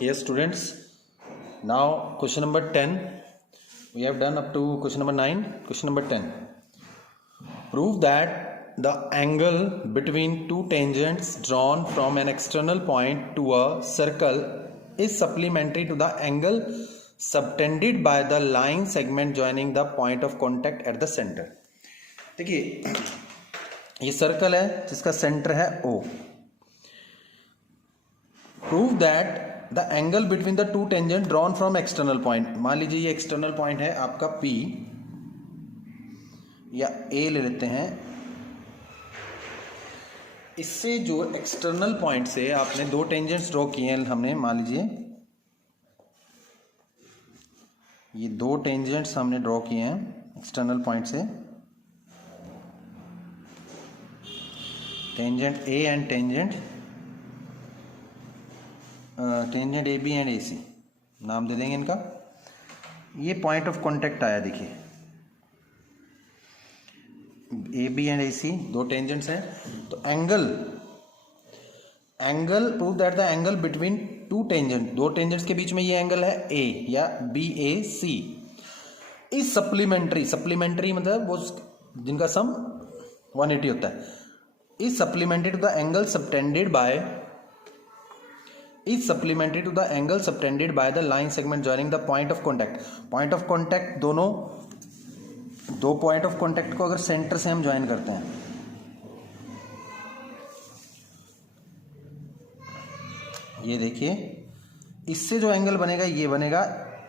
Yes, students. Now, question number 10. We have done up to question number 9. Question number 10. Prove that the angle between two tangents drawn from an external point to a circle is supplementary to the angle subtended by the line segment joining the point of contact at the center. देखिए, ये circle है जिसका centre है O. Prove that the angle between the two tangent drawn from external point. मान लीजिए ये external point है आपका P या A ले लेते हैं. इससे जो एक्सटर्नल पॉइंट से आपने दो टेंजेंट्स ड्रॉ किए हैं, हमने मान लीजिए ये दो टेंजेंट्स हमने ड्रॉ किए हैं एक्सटर्नल पॉइंट से, tangent A and tangent AB and AC नाम दे देंगे इनका. ये पॉइंट ऑफ कांटेक्ट आया. देखिए AB एंड AC दो टेंजेंट्स हैं. तो angle prove that the angle between two tangent, दो टेंजेंट्स के बीच में ये एंगल है A या BAC इज सप्लीमेंट्री मतलब वो जिनका सम 180 होता है. Is supplementary to the angle subtended by the line segment joining the point of contact. Point of contact दोनों दो पॉइंट ऑफ कॉन्टैक्ट को अगर सेंटर से हम ज्वाइन करते हैं, ये देखिए इससे जो एंगल बनेगा ये बनेगा.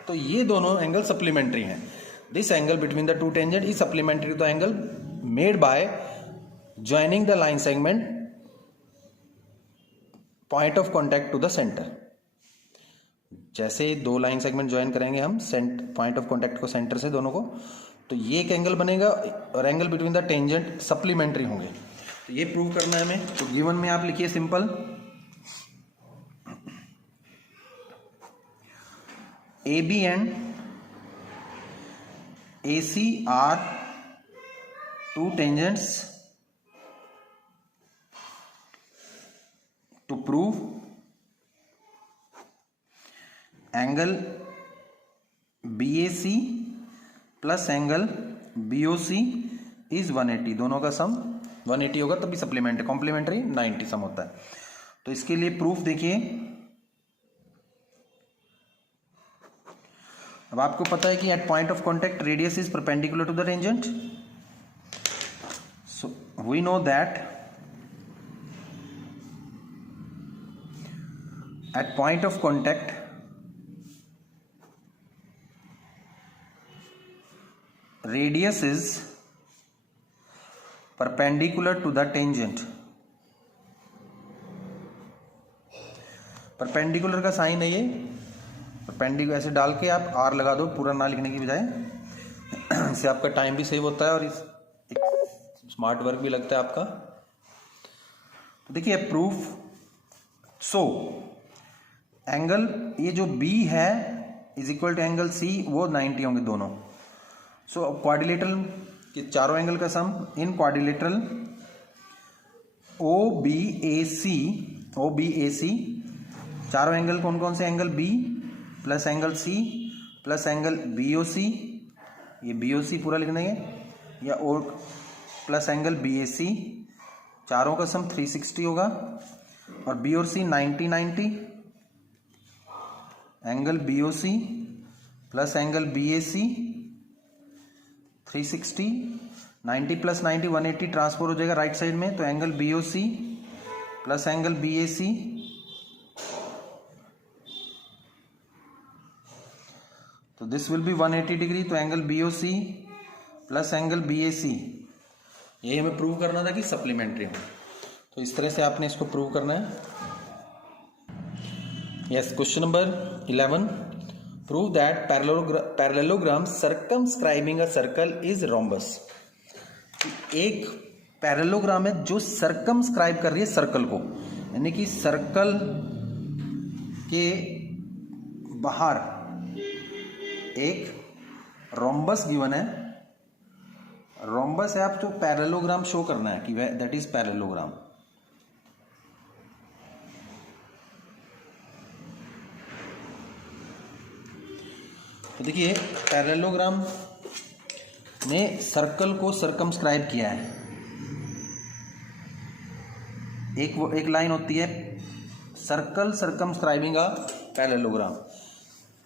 तो ये दोनों एंगल सप्लीमेंट्री हैं. This angle between the two tangent is supplementary to the angle made by joining the line segment point of contact to the centre. जैसे दो लाइन सेगमेंट ज्वाइन करेंगे हम पॉइंट ऑफ कॉन्टैक्ट को centre से दोनों को, तो ये एक एंगल बनेगा और angle between the tangent supplementary होंगे. तो ये प्रूव करना है हमें. तो गिवन में आप लिखिए simple AB and AC are two tangents. To prove angle BAC plus angle BOC is 180. दोनों का सम 180 होगा तभी सप्लीमेंट्री. कॉम्प्लीमेंट्री 90 सम होता है. तो इसके लिए प्रूफ देखिए. अब आपको पता है कि at point of contact radius is perpendicular to the tangent. So we know that at point of contact radius is perpendicular to the tangent. Perpendicular का साइन है ये. परपेंडिकुलर ऐसे डाल के आप R लगा दो पूरा ना लिखने की बजाय. इससे आपका टाइम भी सेव होता है और एक स्मार्ट वर्क भी लगता है आपका. तो देखिए प्रूफ. सो एंगल ये जो B है is equal to angle C, वो 90 होंगे दोनों. सो क्वाड्रिलेटरल के चारों एंगल का सम इन क्वाड्रिलेटरल OBAC चारों एंगल कौन कौन से? Angle B plus angle C plus angle BOC, ये BOC पूरा लिखना है, या और प्लस एंगल BAC, चारों का सम 360 होगा. और B और C 90 angle BOC plus angle BAC 360, 90 plus 90 180 transfer हो जाएगा राइट साइड में. तो angle BOC plus angle BAC, तो दिस विल बी 180 डिग्री. तो angle BOC plus angle BAC, ये हमें प्रूव करना था कि सप्लीमेंट्री हो. तो इस तरह से आपने इसको प्रूव करना है. Yes, question number 11. Prove that parallelogram circumscribing a circle is rhombus. एक पैरेललोग्राम है जो सर्कमस्क्राइब कर रही है सर्कल को, यानी कि सर्कल के बाहर एक रोम्बस गिवन है. रोम्बस है आपको पैरेललोग्राम शो करना है कि दैट इज पैरेललोग्राम. तो देखिए पैरेललोग्राम ने सर्कल को सर्कमस्क्राइब किया है। एक लाइन होती है सर्कल सर्कमस्क्राइबिंग अ पैरेललोग्राम।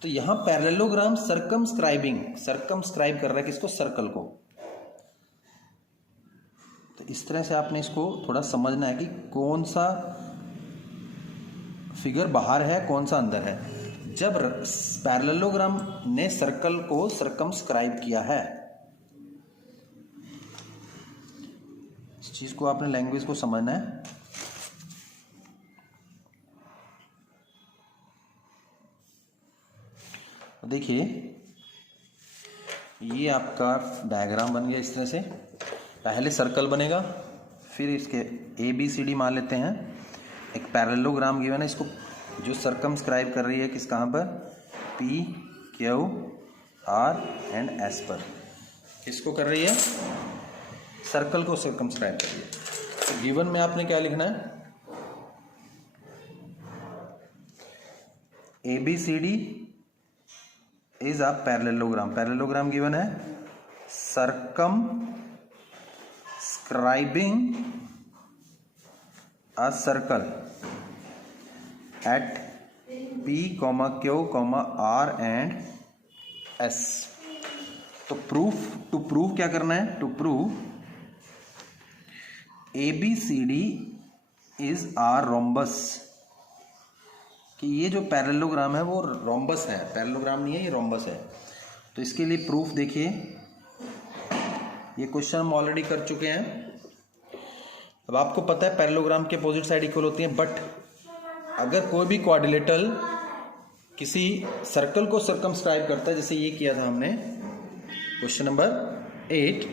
तो यहाँ पैरेललोग्राम सर्कमस्क्राइब कर रहा है किसको? सर्कल को। तो इस तरह से आपने इसको थोड़ा समझना है कि कौन सा फिगर बाहर है, कौन सा अंदर है। जब पैरेललोग्राम ने सर्कल को सर्कमस्क्राइब किया है, इस चीज को आपने लैंग्वेज को समझना है। देखिए ये आपका डायग्राम बन गया इस तरह से। पहले सर्कल बनेगा, फिर इसके ए बी सी डी मान लेते हैं। एक पैरेललोग्राम गिवन है, इसको जो सर्कमस्क्राइब कर रही है किस कहाँ पर? P Q R and S पर। किसको कर रही है? सर्कल को सर्कमस्क्राइब कर रही है। तो गिवन में आपने क्या लिखना है? A B C D is a parallelogram. Parallelogram given है circumscribing a circle at P, Q, R and S। तो टू प्रूव क्या करना है? To prove ABCD is a rhombus, कि ये जो पैरेललोग्राम है वो रोम्बस है, पैरेललोग्राम नहीं है, ये रोम्बस है। तो इसके लिए प्रूफ देखिए, ये क्वेश्चन हम ऑलरेडी कर चुके हैं। अब आपको पता है पैरेललोग्राम के अपोजिट साइड इक्वल होती हैं, बट अगर कोई भी क्वाड्रिलेटरल किसी सर्कल को सर्कमस्क्राइब करता है, जैसे ये किया था हमने क्वेश्चन नंबर 8,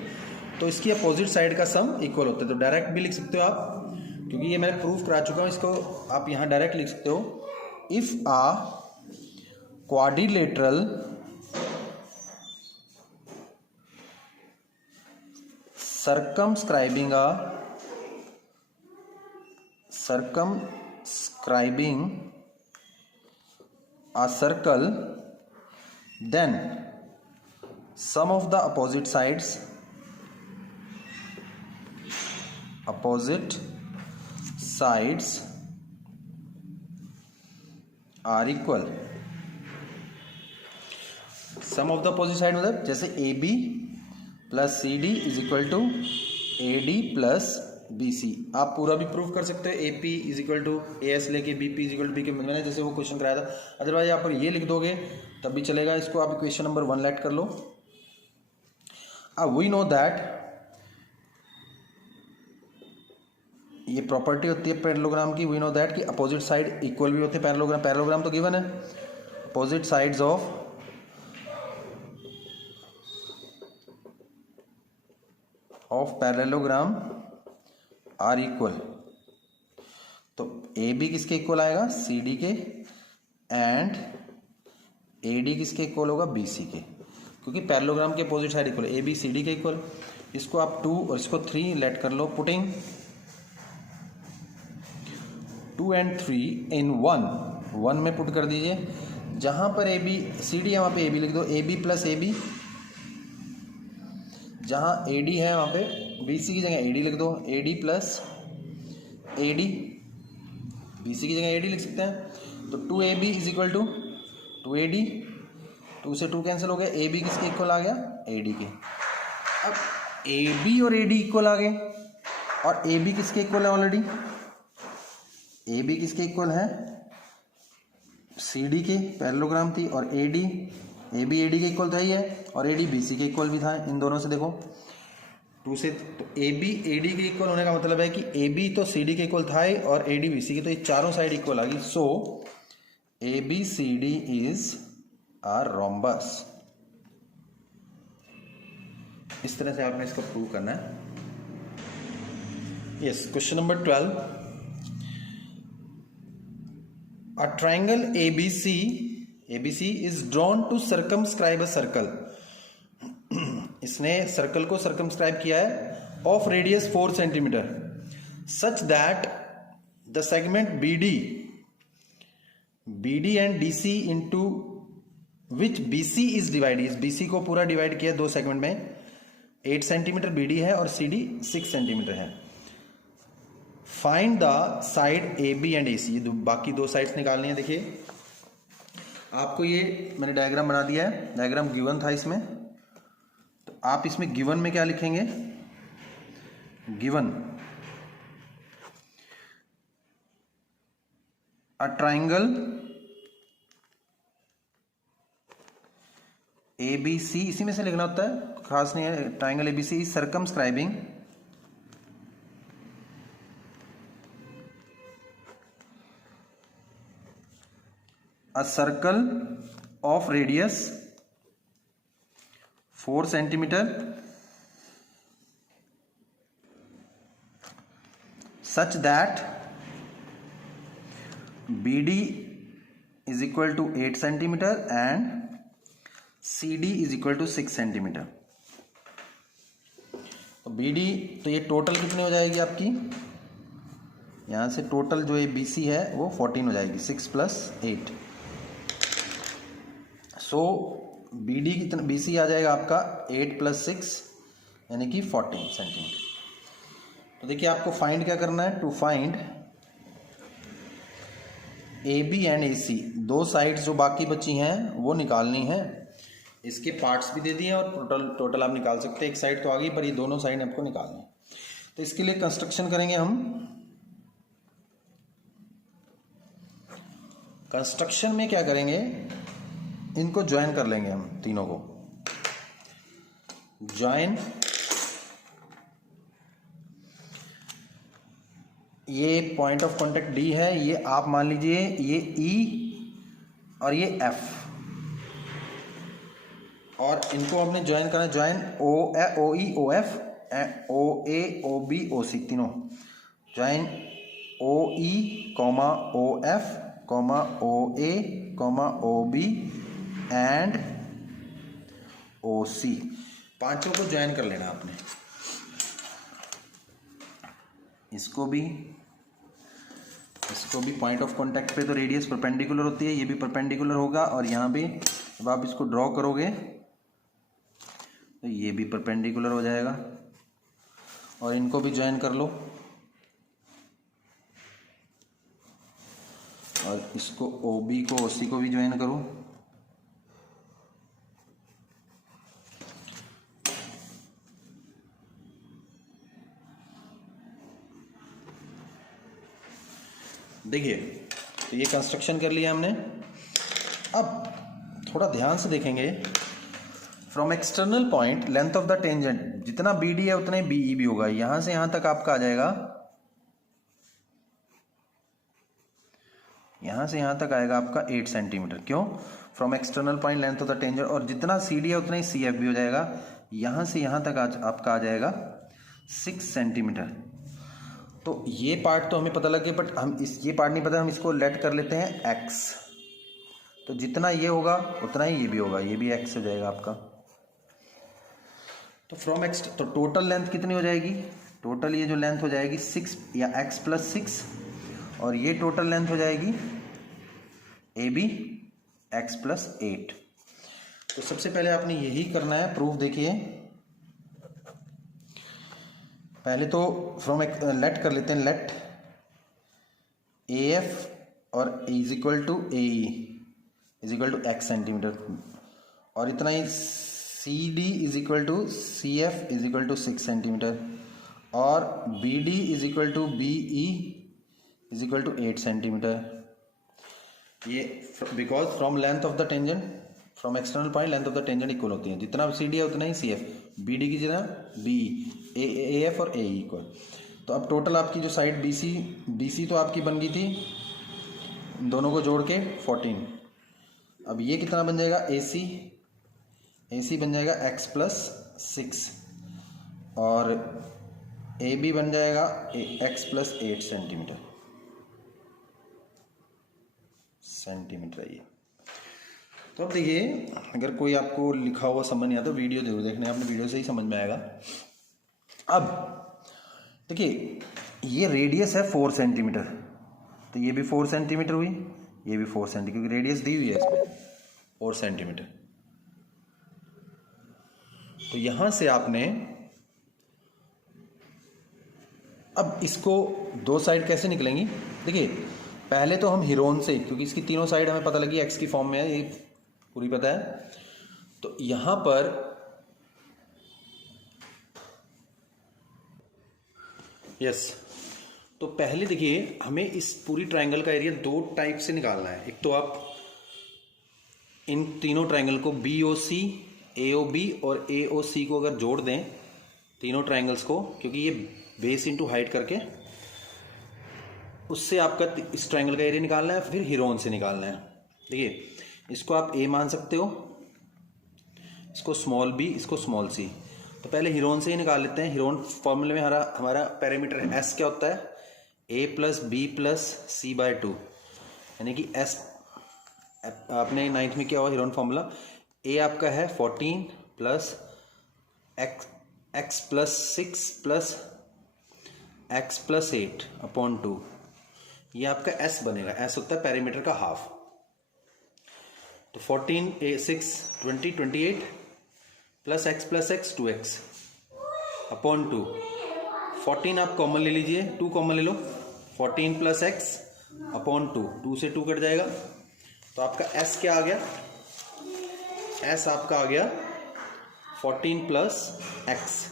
तो इसकी अपोजिट साइड का सम इक्वल होता है। तो डायरेक्ट भी लिख सकते हो आप, क्योंकि ये मैं प्रूफ करा चुका हूँ, इसको आप यहाँ डायरेक्ट लिख सकते हो। If a quadrilateral circumscribing a circle, then sum of the opposite sides are equal. Sum of the opposite side मतलब जैसे A B plus C D is equal to A D plus B C. आप पूरा भी proof कर सकते हो, A P is equal to A S लेके B P is equal to B K, मैंने जैसे वो क्वेश्चन कराया था। अदरवाइज आप ये लिख दोगे तब भी चलेगा। इसको आप इक्वेशन नंबर 1 लेट कर लो। अब वी नो दैट ये प्रॉपर्टी होती है पैरेललोग्राम की। वी नो दैट कि अपोजिट साइड इक्वल भी होते हैं पैरेललोग्राम। पैरेललोग्राम तो गिवन है, opposite sides of parallelogram are equal. तो ए बी किसके इक्वल आएगा? सी डी के, एंड ए डी किसके इक्वल होगा? बी सी के, क्योंकि पैरेललोग्राम के अपोजिट साइड इक्वल है, ए बी सी डी के इक्वल। इसको आप 2 और इसको 3 लेट कर लो। पुटिंग 2 and 3 in 1 में पुट कर दीजिए। जहां पर ए बी सी डी है वहां पे ए बी लिख दो, A B plus A B. जहां ए डी है वहां पे बी सी की जगह ए डी लिख दो, A D plus A D. B C की जगह ए डी लिख सकते हैं। तो 2 A B is equal to 2 A D. 2 से 2 कैंसिल हो गया, ए बी किसके इक्वल आ गया? ए डी के। अब ए बी और ए डी इक्वल आ गए, और ए बी किसके इक्वल है? ऑलरेडी ए बी किसके इक्वल है? सी डी के, पैरेललोग्राम थी। और A D, A B A D के इक्वल था ही है, और ए डी बी सी के इक्वल भी था। इन दोनों से देखो 2 से, तो ए बी ए डी के इक्वल होने का मतलब है कि ए बी तो सी डी के इक्वल था ही, और ए डी बी सी के, तो ये चारों साइड इक्वल आ गई। So A B C D is a rhombus. इस तरह से आपने इसको प्रूव करना है। Yes, question number 12। A triangle ABC is drawn to circumscribe a circle। इसने सर्कल को सर्कमस्क्राइब किया है of radius 4 centimetre, such that the segment BD and DC into which BC is divide, इस BC को पूरा divide किया दो segment में, 8 सेंटीमीटर BD है और CD 6 सेंटीमीटर है। Find the side AB and AC, ये बाकी दो साइड्स निकालनी है। देखिए आपको ये मैंने डायग्राम बना दिया है, डायग्राम गिवन था इसमें, तो आप इसमें गिवन में क्या लिखेंगे, गिवन अ ट्राइंगल ABC, इसी में से लिखना होता है, खास नहीं है। Triangle ABC is circumscribing a circle of radius 4 centimeter such that BD is equal to 8 centimeter and CD is equal to 6 centimeter। तो BD तो ये टोटल कितनी हो जाएगी आपकी, यहाँ से टोटल जो ये BC है वो 14 हो जाएगी, 6 + 8। सो BD कितना, BC आ जाएगा आपका 8 + 6 यानी कि 14 सेंटीमीटर। तो देखिए आपको फाइंड क्या करना है, to find AB and AC, दो साइड्स जो बाकी बची हैं वो निकालनी है। इसके पार्ट्स भी दे दिए और टोटल आप निकाल सकते हैं। एक साइड तो आ गई, पर ये दोनों साइड आपको निकालनी है। तो इसके लिए कंस्ट्रक्शन करेंगे हम। कंस्ट्रक्शन में क्या करेंगे, इनको ज्वाइन कर लेंगे हम तीनों को, ज्वाइन। ये पॉइंट ऑफ कांटेक्ट D है, ये आप मान लीजिए ये E और ये F, और इनको हमने ज्वाइन करना, join OE OF OA OB OC, तीनों join OE, OF, OA, OB and OC, पांचों को ज्वाइन कर लेना आपने। इसको भी पॉइंट ऑफ कांटेक्ट पे तो रेडियस परपेंडिकुलर होती है, ये भी परपेंडिकुलर होगा, और यहाँ भी जब आप इसको ड्रॉ करोगे तो ये भी परपेंडिकुलर हो जाएगा, और इनको भी ज्वाइन कर लो, और इसको OB को OC को भी ज्वाइन करो। देखिए तो ये कंस्ट्रक्शन कर लिया हमने। अब थोड़ा ध्यान से देखेंगे, from external point length of the tangent, जितना BD है उतना ही BE भी होगा। यहां से यहां तक आपका आ जाएगा, यहां से यहां तक आएगा आपका 8 सेंटीमीटर। क्यों, from external point length of the tangent, और जितना CD है उतना ही CF भी हो जाएगा। यहां से यहां तक आपका आ जाएगा 6 सेंटीमीटर। तो ये पार्ट तो हमें पता लग गया, बट हम ये पार्ट नहीं पता, हम इसको लेट कर लेते हैं X। तो जितना ये होगा उतना ही ये भी होगा, ये भी X हो जाएगा आपका। तो फ्रॉम X, तो टोटल लेंथ कितनी हो जाएगी, टोटल ये जो लेंथ हो जाएगी 6 या X + 6, और ये टोटल लेंथ हो जाएगी AB X + 8। तो सबसे पहले आपने यही करना है प्रूफ। देखिए पहले तो फ्रॉम लेट कर लेते हैं, लेट AF और is equal to AE is equal to X centimetre, और इतना ही CD is equal to CF is equal to 6 centimetre, और BD is equal to BE is equal to 8 centimetre. ये because from length of the tangent, from external point length of the tangent equal होती है, जितना CD है उतना ही CF, BD की जितना BE, AF और AE इक्वल। तो अब टोटल आपकी जो साइड BC तो आपकी बन गई थी, दोनों को जोड़ के 14। अब ये कितना बन जाएगा, AC बन जाएगा X + 6, और AB बन जाएगा X + 8 सेंटीमीटर है ये। तो अब देखिए, अगर कोई आपको लिखा हुआ समझ नहीं आता, वीडियो जरूर देखना है, आपने वीडियो से ही समझ में आएगा। अब देखिए ये रेडियस है 4 सेंटीमीटर, तो ये भी 4 सेंटीमीटर हुई, ये भी 4 सेंटीमीटर, क्योंकि रेडियस दी हुई है इसमें। और सेंटीमीटर। तो यहां से आपने अब इसको दो साइड कैसे निकलेंगी, देखिए पहले तो हम हीरोन से, क्योंकि इसकी तीनों साइड हमें पता लगी एक्स की फॉर्म में है, ये पूरी पता है। तो यहां पर यस, तो पहले देखिए हमें इस पूरी ट्रायंगल का एरिया दो टाइप से निकालना है। एक तो आप इन तीनों ट्रायंगल को बी ओ सी, ए ओ बी और ए ओ सी को अगर जोड़ दें तीनों ट्रायंगल्स को, क्योंकि ये बेस इंटू हाइट करके उससे आपका इस ट्रायंगल का एरिया निकालना है, फिर हीरोन से निकालना है। देखिए इसको आप ए मान सकते हो, इसको स्मॉल बी, इसको स्मॉल सी। तो पहले हीरोन से ही निकाल लेते हैं। हीरोन फॉर्मूले में हमारा पैरामीटर एस क्या होता है, A plus B plus C by two, यानी कि एस आपने 9th में क्या हुआ हीरोन फॉर्मूला, ए आपका है 14 plus x plus 6 plus x plus 8 upon 2, ये आपका एस बनेगा। एस होता है पैरामीटर का हाफ। तो 14 ए 6 20 28 प्लस एक्स 2x अपॉन 2। 14 आप कॉमन ले लीजिए, 2 कॉमन ले लो, 14 प्लस एक्स अपॉन 2, 2 से 2 कट जाएगा। तो आपका एस क्या आ गया, एस आपका आ गया 14 प्लस एक्स।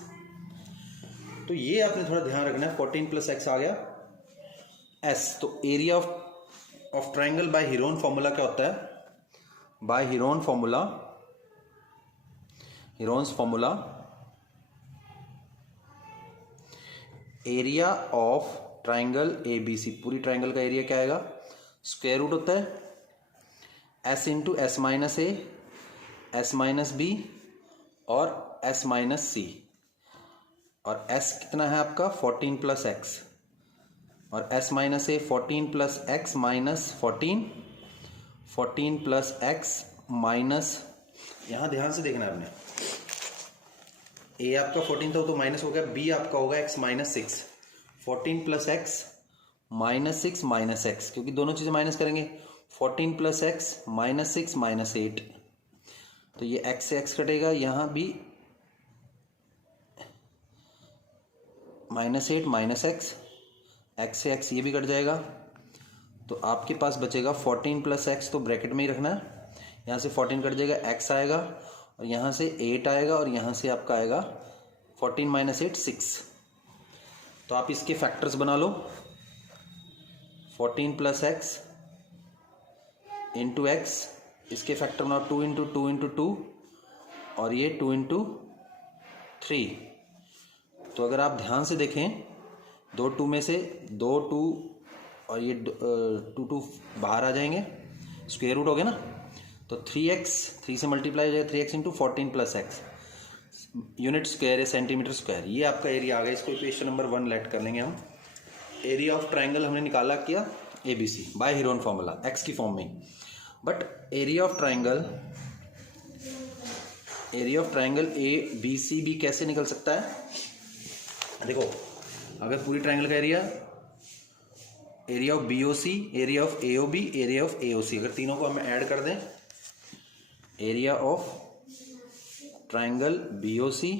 तो ये आपने थोड़ा ध्यान रखना है, 14 प्लस एक्स आ गया एस। तो area of triangle by Heron formula क्या होता है, by Heron's formula area of triangle A B C, पूरी ट्राइंगल का एरिया क्या आएगा, स्क्वायर रूट होता है एस इंटू एस माइनस ए, एस माइनस बी और एस माइनस सी। और एस कितना है आपका 14 प्लस एक्स, और एस माइनस ए 14 plus x minus 14 plus x minus, यहां ध्यान से देखना है आपने, ए आपका 14 था तो माइनस हो गया, बी आपका होगा x minus 6, 14 plus x minus 6 minus x, क्योंकि दोनों चीजें माइनस करेंगे, 14 प्लस एक्स माइनस 6 माइनस 8, तो ये एक्स से एक्स कटेगा, यहां भी माइनस 8 माइनस एक्स, एक्स से एक्स ये भी कट जाएगा। तो आपके पास बचेगा 14 प्लस एक्स, तो ब्रैकेट में ही रखना है, यहाँ से 14 कट जाएगा, एक्स आएगा और यहाँ से 8 आएगा और यहाँ से आपका आएगा 14 माइनस 8 6। तो आप इसके फैक्टर्स बना लो, 14 प्लस एक्स इंटू एक्स, इसके फैक्टर बनाओ 2 इंटू 2 इंटू 2 और ये 2 इंटू 3। तो अगर आप ध्यान से देखें, दो 2 में से 2 2 और ये 2 2 बाहर आ जाएंगे, स्क्वायर रूट हो गया ना, तो 3x 3 से मल्टीप्लाई हो जाएगा, 3x into 14 plus x, unit square है सेंटीमीटर स्क्वायर। ये आपका एरिया आ गया, इसको इक्वेशन नंबर 1 लेट कर लेंगे हम। एरिया ऑफ ट्राइंगल हमने निकाला किया A B C by Heron formula x की फॉर्म में, but area of triangle A B C भी कैसे निकल सकता है। देखो अगर पूरी ट्राइंगल का area of B O C, area of A O B, area of A O C, अगर तीनों को हम ऐड कर दें, area of triangle B O C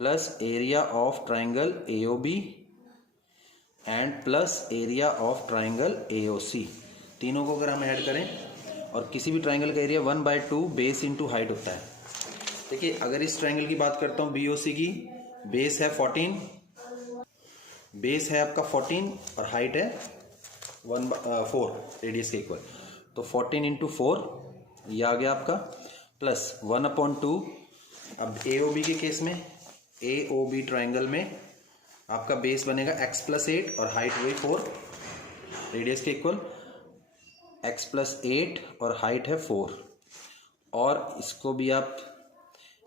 plus area of triangle A O B and plus area of triangle A O C, तीनों को अगर हम ऐड करें, और किसी भी ट्राइंगल का एरिया 1/2 बेस इंटू हाइट होता है। देखिए अगर इस ट्राइंगल की बात करता हूँ बी ओ सी की, बेस है 14, बेस है आपका 14 और हाइट है 4 रेडियस के इक्वल, तो 14 इंटू 4 ये आ गया आपका, प्लस 1/2। अब ए ओ बी के केस में, ए ओ बी ट्राइंगल में आपका बेस बनेगा x प्लस 8 और हाइट वही 4 रेडियस के इक्वल, x प्लस 8 और हाइट है 4, और इसको भी आप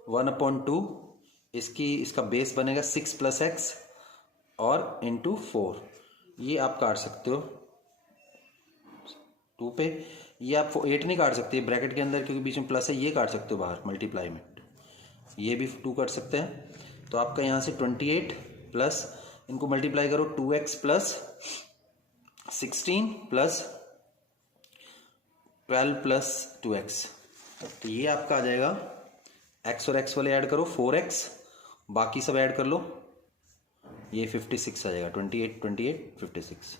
1/2, इसका बेस बनेगा 6 प्लस एक्स और इंटू 4, ये आप काट सकते हो 2 पे, ये आप 8 नहीं काट सकते ब्रैकेट के अंदर क्योंकि बीच में प्लस है, ये काट सकते हो बाहर मल्टीप्लाई में, ये भी 2 काट सकते हैं। तो आपका यहाँ से 28 प्लस इनको मल्टीप्लाई करो 2x plus 16 plus 12 plus 2x, तो ये आपका आ जाएगा, x और x वाले ऐड करो 4x, बाकी सब ऐड कर लो, ये 56 आ जाएगा, 28 28 56,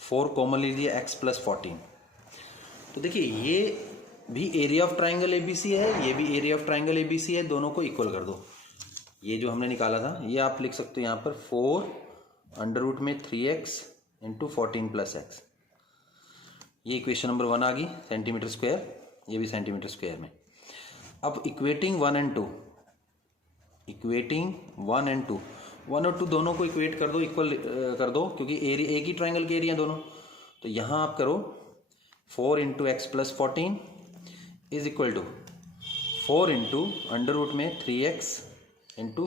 4 कॉमन लीजिए, x प्लस 14। तो देखिए ये भी एरिया ऑफ ट्राइंगल एबीसी है, ये भी एरिया ऑफ ट्राइंगल एबीसी है, दोनों को इक्वल कर दो। ये जो हमने निकाला था ये आप लिख सकते हो यहाँ पर 4 अंडर रूट में 3x इंटू 14 प्लस एक्स। ये इक्वेशन नंबर 1 आ गई सेंटीमीटर स्क्वायर, ये भी सेंटीमीटर स्क्वायर में। अब इक्वेटिंग 1 एंड 2, इक्वेटिंग 1 एंड 2, 1 और 2 दोनों को इक्वेट कर दो, इक्वल कर दो, क्योंकि एरिया एक ही ट्राइंगल के एरिया दोनों। तो यहाँ आप करो 4 into x plus 14 is equal to 4 into under root में 3x इंटू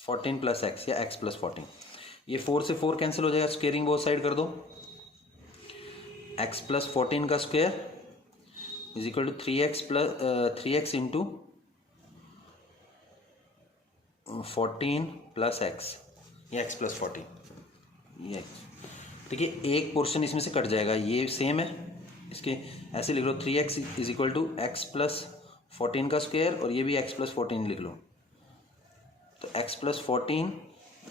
14 प्लस एक्स या x प्लस 14। ये 4 से 4 कैंसिल हो जाएगा, स्क्वेयरिंग बोथ साइड कर दो, x प्लस 14 का square is equal to 3x into 14 plus x या x प्लस 14 ये ठीक है। एक पोर्शन इसमें से कट जाएगा, ये सेम है, इसके ऐसे लिख लो 3x is equal to x plus 14 का स्क्वायर, और ये भी x प्लस 14 लिख लो। तो x प्लस 14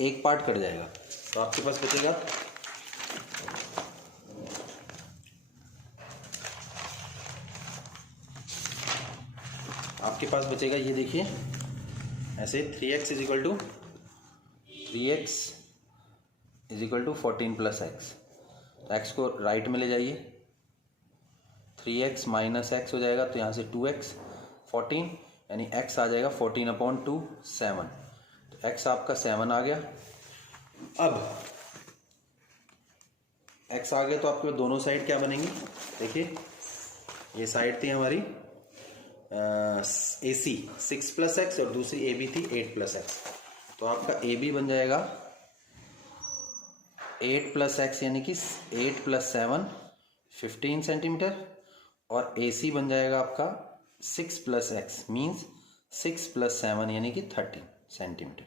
एक पार्ट कट जाएगा, तो आपके पास बचेगा ये देखिए ऐसे 3x is equal to 14 plus x. तो x को राइट में ले जाइए, 3x माइनस एक्स हो जाएगा, तो यहाँ से 2x 14 यानी x आ जाएगा 14/2 7। तो x आपका 7 आ गया। अब x आ गया तो आपके दोनों साइड क्या बनेंगी, देखिए ये साइड थी हमारी AC 6 प्लस एक्स और दूसरी AB थी 8 प्लस एक्स। तो आपका AB बन जाएगा 8 प्लस एक्स यानी कि 8 प्लस 7 15 सेंटीमीटर, और AC बन जाएगा आपका 6 प्लस एक्स मीन्स 6 प्लस 7 यानी कि 30 सेंटीमीटर।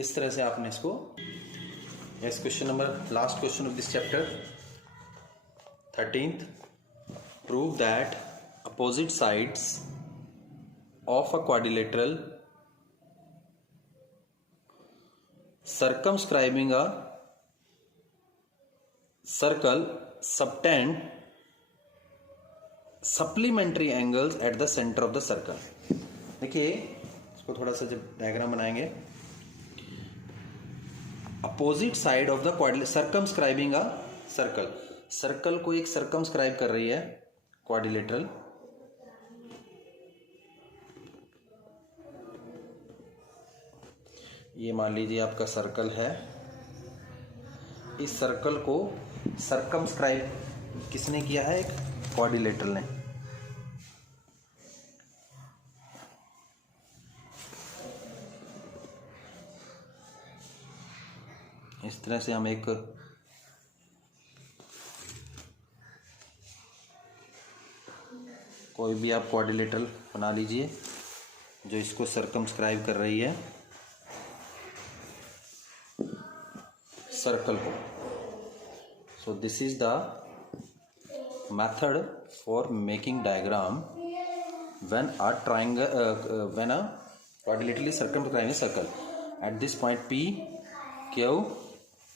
इस तरह से आपने इसको, yes question number, last question of this chapter 13th, prove that opposite sides of a quadrilateral circumscribing a circle subtend supplementary angles at the center of the circle। देखिए इसको थोड़ा सा जब डायग्राम बनाएंगे, opposite side of the circumscribing a circle, circle को एक circumscribe कर रही है क्वाड्रिलेटरल, ये मान लीजिए आपका सर्कल है, इस सर्कल को सर्कमस्क्राइब किसने किया है, एक क्वाड्रिलेटरल ने। इस तरह से हम एक कोई भी आप क्वाड्रिलेटरल बना लीजिए जो इसको सर्कमस्क्राइब कर रही है सर्कल को। So this is the method for making diagram when a triangle when a quadrilateral is circumscribing a circle at this point P, Q,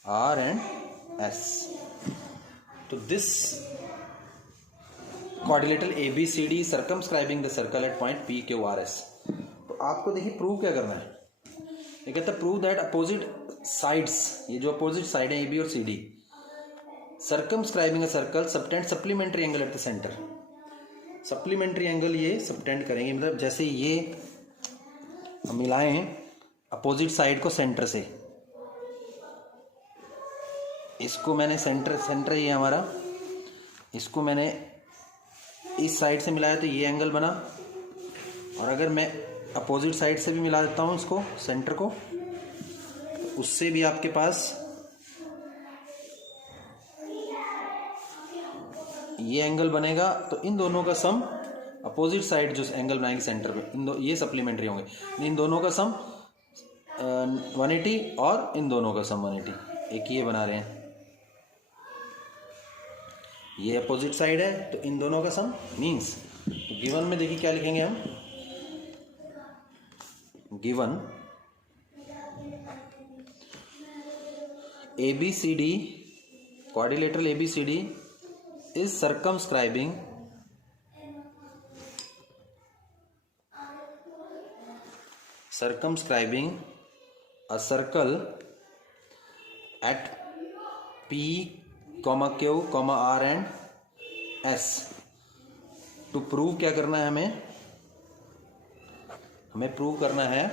R and S। तो this quadrilateral ABCD circumscribing the circle eight point P, Q, R, S। तो आपको देखिए prove क्या करना है, ये कहता है प्रूव दैट अपोजिट साइड्स, ये जो अपोजिट साइड है AB और CD, circumscribing a circle subtend supplementary angle at the centre. Supplementary angle ये सबटेंड करेंगे, मतलब जैसे ये हम मिलाएं अपोजिट साइड को सेंटर से, इसको मैंने सेंटर ये हमारा, इसको मैंने इस साइड से मिलाया तो ये एंगल बना, और अगर मैं अपोजिट साइड से भी मिला देता हूँ इसको सेंटर को, उससे भी आपके पास ये एंगल बनेगा। तो इन दोनों का सम, अपोजिट साइड जो एंगल बनाएंगे सेंटर पे, ये सप्लीमेंट्री होंगे, इन दोनों का सम 180 और इन दोनों का सम 180, एक ये बना रहे हैं। ये अपोजिट साइड है तो इन दोनों का सम मीन्स, तो गिवन में देखिए क्या लिखेंगे हम, given ABCD quadrilateral ABCD is circumscribing a circle at P, Q, R and S. To prove क्या करना है हमें प्रूव करना है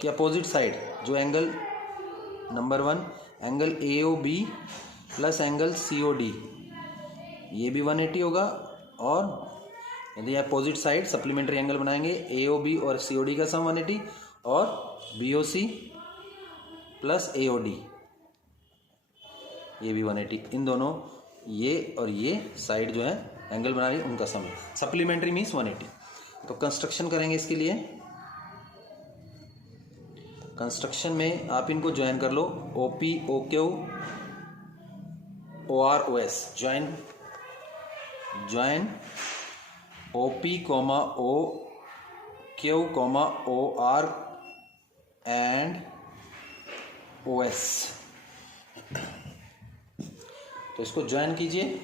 कि अपोजिट साइड जो angle number 1 angle AOB plus angle COD ये भी 180 होगा, और यदि अपोजिट साइड सप्लीमेंट्री एंगल बनाएंगे AOB और COD का सम 180 और BOC प्लस AOD ये भी 180, इन दोनों ये और ये साइड जो है एंगल बना रही है उनका सम है, सप्लीमेंट्री मीन्स 180। तो कंस्ट्रक्शन करेंगे इसके लिए, कंस्ट्रक्शन में आप इनको ज्वाइन कर लो, OP OQ OR OS, join OP OQ OR and OS। तो इसको ज्वाइन कीजिए,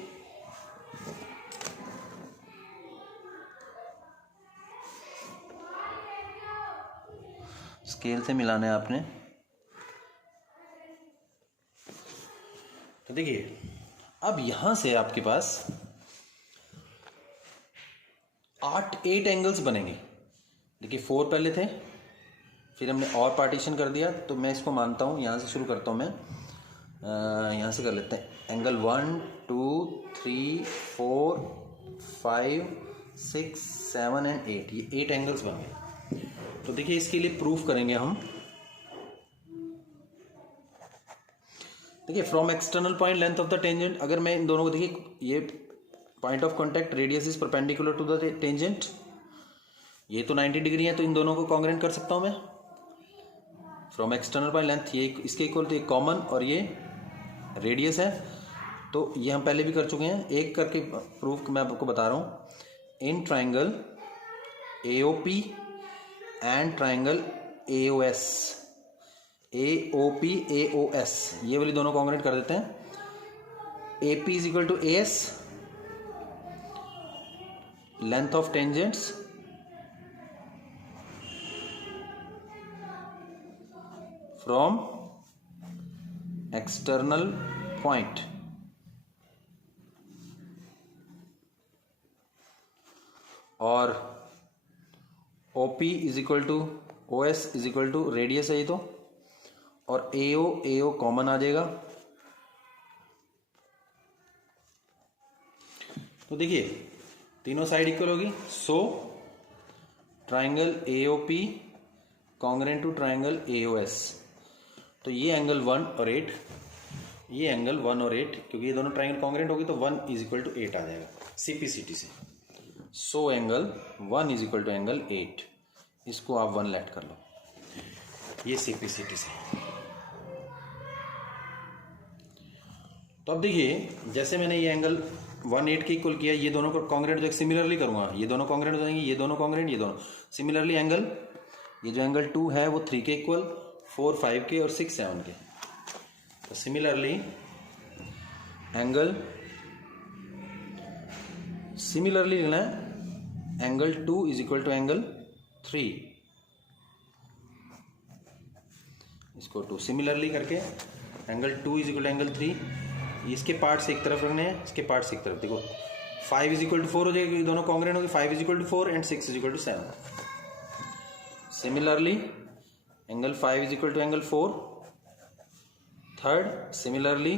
स्केल से मिलाना है आपने। तो देखिए अब यहां से आपके पास 8 एंगल्स बनेंगे। देखिए 4 पहले थे, फिर हमने और पार्टीशन कर दिया, तो मैं इसको मानता हूं, यहां से शुरू करता हूं मैं, यहां से कर लेते हैं एंगल 1 2 3 4 5 6 7 एंड 8, ये 8 एंगल्स बन गए। तो देखिए इसके लिए प्रूफ करेंगे हम, देखिए from external point length of the tangent, अगर मैं इन दोनों को, देखिए ये point of contact radius is perpendicular to the tangent, ये तो 90 डिग्री है, तो इन दोनों को कॉन्ग्रेंट कर सकता हूं मैं। फ्रॉम एक्सटर्नल पॉइंट लेंथ ये इसके इक्वल, तो ये कॉमन और ये रेडियस है, तो ये हम पहले भी कर चुके हैं, एक करके प्रूफ मैं आपको बता रहा हूं। In triangle AOP and triangle AOS, AOP AOS ये वाली दोनों कॉन्ग्रेंट कर देते हैं। AP is equal to AS, length of tangents from external point, और OP is equal to OS is equal to radius है ये तो, और AO कॉमन आ जाएगा। तो देखिए तीनों साइड इक्वल होगी, so triangle AOP congruent to triangle AOS, तो ये एंगल 1 और 8, ये एंगल 1 और 8, क्योंकि ये दोनों ट्राइंगल कॉन्ग्रेंट होगी तो 1 इज इक्वल टू 8 आ जाएगा CPCT से। So angle 1 is equal to angle 8, इसको आप 1 लेट कर लो, ये CPCT से। तो अब देखिए जैसे मैंने ये एंगल 1 8 के इक्वल किया, ये दोनों को कॉन्ग्रेंट जो सिमिलरली करूंगा, ये दोनों कॉन्ग्रेंट हो जाएंगे, ये दोनों कॉन्ग्रेंट, ये दोनों सिमिलरली एंगल, ये जो एंगल 2 है वो 3 के इक्वल, 4 5 के और 6 7 के। तो सिमिलरली एंगल, सिमिलरली लेना है angle 2 is equal to angle 3, इसको 2 सिमिलरली करके angle 2 is equal to angle 3, इसके पार्ट्स एक तरफ रखने हैं, इसके पार्ट्स एक तरफ। देखो 5 इज इक्वल टू 4 हो जाएगा, ये दोनों कॉन्ग्रेंट होगी, 5 is equal to 4 and 6 is equal to 7। Similarly angle 5 is equal to angle 4, third similarly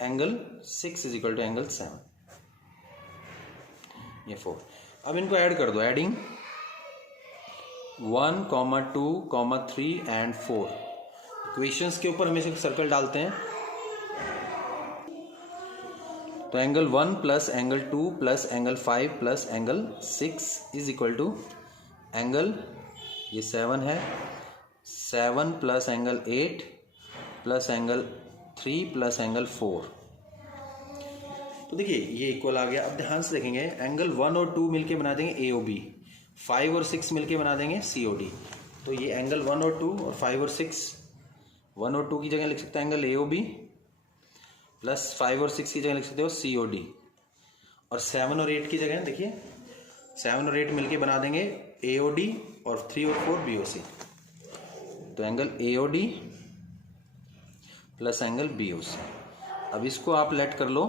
angle 6 is equal to angle 7, ये 4। अब इनको ऐड कर दो, एडिंग 1, 2, 3 एंड 4। इक्वेशंस के ऊपर हमेशा सर्कल डालते हैं, तो angle 1 plus angle 2 plus angle 5 plus angle 6 is equal to angle, ये 7 है, 7 plus angle 8 plus angle 3 plus angle 4। तो तो देखिए ये इक्वल आ गया। अब ध्यान से देखेंगे, एंगल 1 और 2 मिलके बना देंगे AOB, 5 और 6 मिलके बना देंगे COD। तो ये एंगल 1 और 2 और 5 और 6, 1 और 2 की जगह लिख सकते हैं एंगल AOB, प्लस 5 और 6 की जगह लिख सकते हो COD, और 7 और 8 की जगह देखिए 7 और 8 मिलके बना देंगे AOD, और 3 और 4 BOC। तो angle AOD plus angle BOC। अब इसको आप लेट कर लो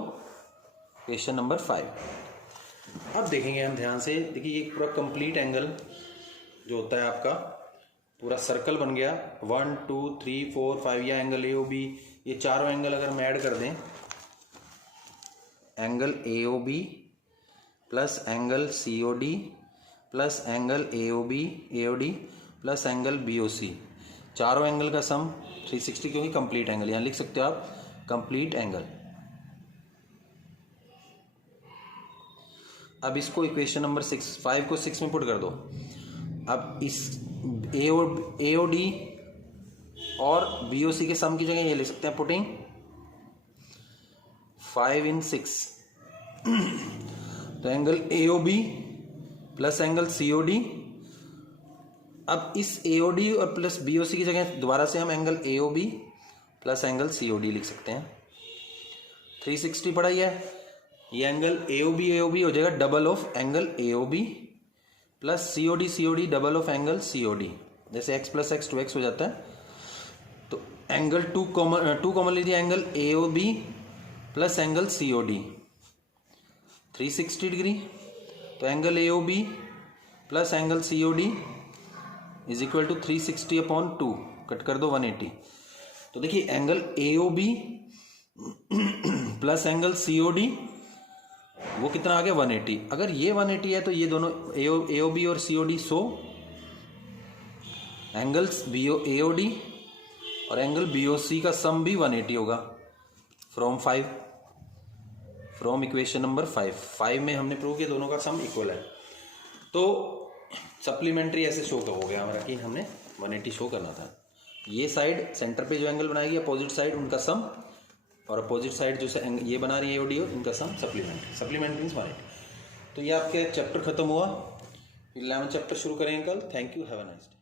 क्वेश्चन नंबर 5। अब देखेंगे हम ध्यान से, देखिए ये पूरा कंप्लीट एंगल जो होता है आपका पूरा सर्कल बन गया। 1 2 3 4 5 या एंगल AOB, ये चारों एंगल अगर हम ऐड कर दें, angle AOB plus angle COD plus angle AOD plus angle BOC, चारों एंगल का सम 360, क्योंकि कंप्लीट एंगल, यहाँ लिख सकते हो आप कंप्लीट एंगल। अब इसको इक्वेशन नंबर 5 को 6 में पुट कर दो। अब इस AOD और BOC के सम की जगह ये ले सकते हैं पुटिंग 5 in 6, तो angle AOB plus angle COD। अब इस AOD और प्लस BOC की जगह दोबारा से हम angle AOB plus angle COD लिख सकते हैं। 360 पड़ा ही है, ये एंगल AOB हो जाएगा double of angle AOB plus COD double of angle COD, जैसे x प्लस x 2x हो जाता है। तो एंगल 2 कॉमन लीजिए, angle AOB plus angle COD 360 degree. तो angle AOB plus angle COD is equal to 360 upon 2, cut कर दो 180। तो देखिए angle AOB plus angle COD वो कितना आ गया 180। अगर ये 180 है तो ये दोनों AOB और COD 100, एंगल्स AOD और एंगल BOC का सम भी 180 होगा। फ्रॉम इक्वेशन नंबर 5 में हमने प्रूव किया दोनों का सम इक्वल है। तो सप्लीमेंट्री ऐसे शो हो गया हमारा कि हमने 180 शो करना था। ये साइड सेंटर पे जो एंगल बनाएगी अपोजिट साइड उनका सम, और अपोजिट साइड जो ये बना रही है AOD इनका सम सप्लीमेंट्री मींस 180। तो ये आपके चैप्टर खत्म हुआ, 11 चैप्टर शुरू करेंगे कल। Thank you, have a nice day.